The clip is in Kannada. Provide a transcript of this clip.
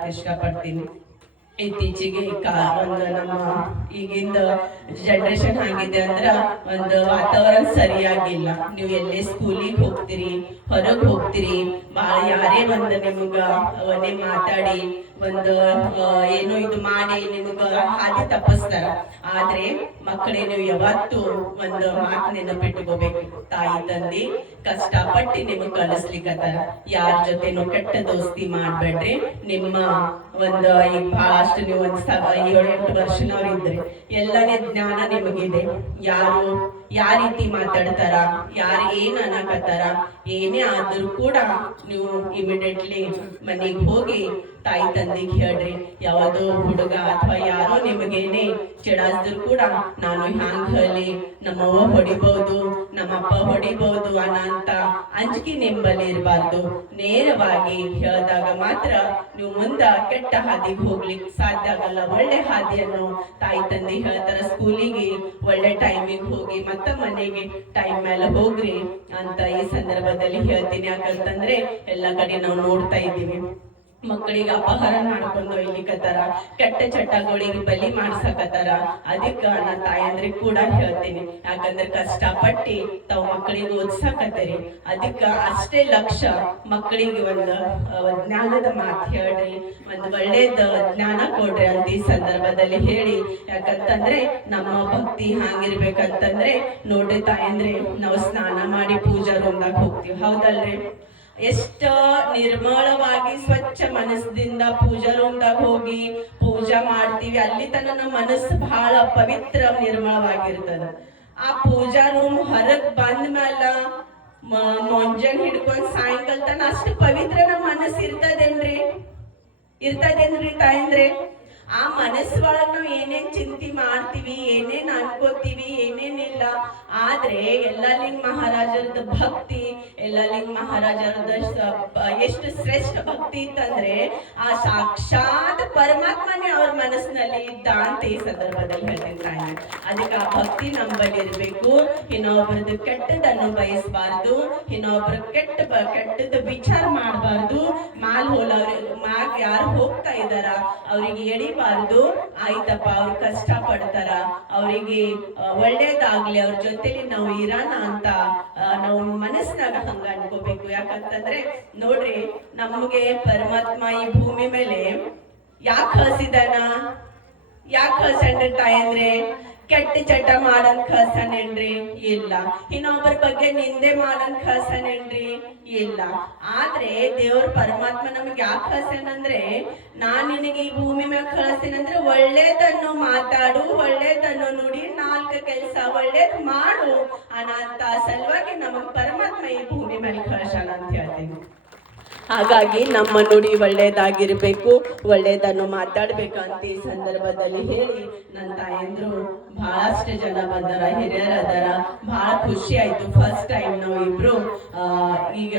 ಹೇಳಕ್ ಇಷ್ಟಪಡ್ತೀನಿ. ಇತ್ತೀಚೆಗೆ ಒಂದು ನಮ್ಮ ಈಗಿಂದ ಜನರೇಷನ್ ಆಗಿದೆ ಅಂದ್ರ ಒಂದು ವಾತಾವರಣ ಸರಿಯಾಗಿಲ್ಲ. ನೀವು ಎಲ್ಲೇ ಸ್ಕೂಲಿಗೆ ಹೋಗ್ತೀರಿ, ಹೊರಗೆ ಹೋಗ್ತೀರಿ, ಯಾರೇ ಒಂದು ನಿಮಗ ಅವನೇ ಮಾತಾಡಿ ಒಂದು ಏನೋ ಇದು ಮಾಡಿ ನಿಮಗ ಹಾದಿ ತಪ್ಪಿಸ್ತಾರ. ಆದ್ರೆ ಮಕ್ಕಳೇ ನೀವು ಯಾವತ್ತು ಒಂದು ಮಾತು ನೆನಪಿಟ್ಕೋಬೇಕು, ತಾಯಿ ತಂದೆ ಕಷ್ಟಪಟ್ಟು ನಿಮಗ್ ಕಲಿಸ್ಲಿಕ್ಕತ್ತಾರ. ಯಾರ ಜೊತೆನೂ ಕೆಟ್ಟ ದೋಸ್ತಿ ಮಾಡ್ಬೇಡ್ರಿ. ನಿಮ್ಮ ಒಂದು ಈಗ ಬಹಳಷ್ಟು ನೀವು ಒಂದ್ 7-8 ವರ್ಷನವ್ರಿದ್ರೆ ಎಲ್ಲನೇ ಜ್ಞಾನ ನಿಮಗಿದೆ. ಯಾರು ಯಾವ ರೀತಿ ಮಾತಾಡ್ತಾರ, ಯಾರು ಏನ್ ಅನ್ನಕತ್ತಾರ, ಏನೇ ಆದ್ರೂ ಕೂಡ ನೀವು ಇಮಿಡಿಯೇಟ್ಲಿ ಮನೆಗೆ ಹೋಗಿ ತಾಯಿ ತಂದೆಗೆ ಹೇಳ್ರಿ. ಯಾವುದೋ ಹುಡುಗ ಅಥವಾ ಯಾರೋ ನಿಮಗೇನೆ ಚಿಡಾದ್ರು ಕೂಡ ನಾನು ಹ್ಯಾಂಗ ಹೇಳಿ, ನಮ್ಮವ್ವ ಹೊಡಿಬಹುದು, ನಮ್ಮಪ್ಪ ಹೊಡಿಬಹುದು ಅನ್ನಂತ ಅಂಜಿಕೆ ನಿಂಬಲ್ಲಿ ಇರಬಾರ್ದು. ನೇರವಾಗಿ ಹೇಳಿದಾಗ ಮಾತ್ರ ನೀವು ಮುಂದ ಕೆಟ್ಟ ಹಾದಿಗೆ ಹೋಗ್ಲಿಕ್ಕೆ ಸಾಧ್ಯ ಆಗಲ್ಲ. ಒಳ್ಳೆ ಹಾದಿಯನ್ನು ತಾಯಿ ತಂದೆ ಹೇಳ್ತಾರ. ಸ್ಕೂಲಿಗೆ ಒಳ್ಳೆ ಟೈಮಿಗೆ ಹೋಗಿ ಮತ್ತೆ ಮನೆಗೆ ಟೈಮ್ ಮೇಲೆ ಹೋಗ್ರಿ ಅಂತ ಈ ಸಂದರ್ಭದಲ್ಲಿ ಹೇಳ್ತೀನಿ. ಯಾಕಂತಂದ್ರೆ ಎಲ್ಲ ಕಡೆ ನಾವು ನೋಡ್ತಾ ಇದ್ದೀವಿ, ಮಕ್ಕಳಿಗೆ ಅಪಹಾರ ಮಾಡ್ಕೊಂಡು ಒಯ್ಲಿಕ್ಕತ್ತಾರ, ಕೆಟ್ಟ ಚಟಗಳಿಗೆ ಬಲಿ ಮಾಡ್ಸಕತ್ತಾರ. ಅದಕ್ಕ ನನ್ನ ತಾಯಂದ್ರಿಗೆ ಕೂಡ ಹೇಳ್ತೀನಿ, ಯಾಕಂದ್ರೆ ಕಷ್ಟಪಟ್ಟಿ ತಾವ್ ಮಕ್ಕಳಿಗೆ ಓದ್ಸಕತ್ತೀರಿ, ಅದಕ್ಕ ಅಷ್ಟೇ ಲಕ್ಷ್ಯ ಮಕ್ಕಳಿಗೆ ಒಂದು ಜ್ಞಾನದ ಮಾತು ಹೇಳ್ರಿ, ಒಂದು ಒಳ್ಳೇದ ಜ್ಞಾನ ಕೊಡ್ರಿ ಅಂತ ಈ ಸಂದರ್ಭದಲ್ಲಿ ಹೇಳಿ. ಯಾಕಂತಂದ್ರೆ ನಮ್ಮ ಭಕ್ತಿ ಹಂಗಿರ್ಬೇಕಂತಂದ್ರೆ ನೋಡ್ರಿ ತಾಯಂದ್ರೆ, ನಾವು ಸ್ನಾನ ಮಾಡಿ ಪೂಜಾ ರೂಮ್ದಾಗ ಹೋಗ್ತೀವಿ, ಹೌದಲ್ರಿ? ಎಷ್ಟ ನಿರ್ಮಲವಾಗಿ ಸ್ವಚ್ಛ ಮನಸ್ಸಿಂದ ಪೂಜಾ ರೂಮ್ದಾಗ ಹೋಗಿ ಪೂಜಾ ಮಾಡ್ತೀವಿ. ಅಲ್ಲಿ ತನ ನಮ್ಮ ಮನಸ್ಸು ಬಹಳ ಪವಿತ್ರ ನಿರ್ಮಲವಾಗಿರ್ತದ. ಆ ಪೂಜಾ ರೂಮ್ ಹೊರಗ್ ಬಂದ ಮೇಲ ಮುಂಜಾನೆ ಹಿಡ್ಕೊಂಡ್ ಸಾಯಂಕಾಲ ತನ ಅಷ್ಟು ಪವಿತ್ರ ನಮ್ಮ ಮನಸ್ಸು ಇರ್ತದೇನ್ರಿ ತಾಯಂದ್ರೆ? ಆ ಮನಸ್ಸು ಒಳಗ್ ನಾವ್ ಏನೇನ್ ಚಿಂತೆ ಮಾಡ್ತೀವಿ, ಏನೇನ್ ಅನ್ಕೋತೀವಿ, ಏನೇನಿಲ್ಲ. ಆದ್ರೆ ಯಲ್ಲಾಲಿಂಗ ಮಹಾರಾಜರದ ಭಕ್ತಿ, ಯಲ್ಲಾಲಿಂಗ ಮಹಾರಾಜರದ ಎಷ್ಟು ಶ್ರೇಷ್ಠ ಭಕ್ತಿ ಇತ್ತಂದ್ರೆ ಆ ಸಾಕ್ಷಾತ್ ಪರಮಾತ್ಮನೇ ಅವ್ರ ಮನಸ್ಸಿನಲ್ಲಿ ಇದ್ದ ಅಂತ ಈ ಸಂದರ್ಭದಲ್ಲಿ ಹೇಳ್ತಿರ್ತಾನೆ. ಅದಕ್ಕೆ ಆ ಭಕ್ತಿ ನಂಬಲ್ಲಿ ಇರ್ಬೇಕು. ಇನ್ನೊಬ್ರದ್ದು ಕೆಟ್ಟದನ್ನು ಬಯಸಬಾರ್ದು, ಇನ್ನೊಬ್ರ ಕೆಟ್ಟದ ವಿಚಾರ ಮಾಡಬಾರ್ದು. ಮ್ಯಾಗ್ ಯಾರು ಹೋಗ್ತಾ ಇದಾರ ಅವ್ರಿಗೆ ಎಳಿಬಾರ್ದು. ಆಯ್ತಪ್ಪ, ಅವ್ರು ಕಷ್ಟ ಪಡ್ತಾರ, ಅವರಿಗೆ ಒಳ್ಳೇದಾಗ್ಲಿ, ಅವ್ರ ಜೊತೆಲಿ ನಾವು ಇರೋಣ ಅಂತ ನಾವು ಮನಸ್ಸಿನಾಗ ಹಂಗ ಅನ್ಕೋಬೇಕು. ಯಾಕಂತಂದ್ರೆ ನೋಡ್ರಿ, ನಮಗೆ ಪರಮಾತ್ಮ ಈ ಭೂಮಿ ಮೇಲೆ ಯಾಕೆ ಕಳ್ಸಿದಾನ? ಯಾಕೆ ಕಳ್ಸನ್ರಿ ತಾಯಂದ್ರೆ? ಕೆಟ್ಟ ಚಟ ಮಾಡನ್ ಕಳ್ಸನೇನ್ರಿ? ಇಲ್ಲ. ಇನ್ನೊಬ್ಬರ ಬಗ್ಗೆ ನಿಂದೆ ಮಾಡನ್ ಕಳ್ಸನೇನ್ರಿ? ಇಲ್ಲ. ಆದ್ರೆ ದೇವ್ರ ಪರಮಾತ್ಮ ನಮ್ಗೆ ಯಾಕೆ ಕಳ್ಸೇನಂದ್ರೆ, ನಾನ್ ನಿನಗೆ ಈ ಭೂಮಿ ಮ್ಯಾಗ ಕಳ್ಸೇನಂದ್ರೆ ಒಳ್ಳೇದನ್ನು ಮಾತಾಡು, ಒಳ್ಳೇದನ್ನು ನುಡಿ, 4 ಕೆಲಸ ಒಳ್ಳೇದ್ ಮಾಡು ಅನ್ನಂತ ಸಲುವಾಗಿ ನಮಗ್ ಪರಮಾತ್ಮ ಈ ಭೂಮಿ ಮೇಲೆ ಕಳ್ಸಣ ಅಂತ ಹೇಳ್ತೀನಿ. ಹಾಗಾಗಿ ನಮ್ಮ ನುಡಿ ಒಳ್ಳೇದಾಗಿರ್ಬೇಕು, ಒಳ್ಳೇದನ್ನು ಮಾತಾಡ್ಬೇಕಂತ ಈ ಸಂದರ್ಭದಲ್ಲಿ ಹೇಳಿ, ನನ್ನ ತಾಯಂದ್ರು ಬಹಳಷ್ಟು ಜನ ಬಂದಾರ, ಹಿರಿಯರ ಅದಾರ. ಬಹಳ ಖುಷಿ ಆಯ್ತು. ಫಸ್ಟ್ ಟೈಮ್ ನಾವು ಇಬ್ರು ಈಗ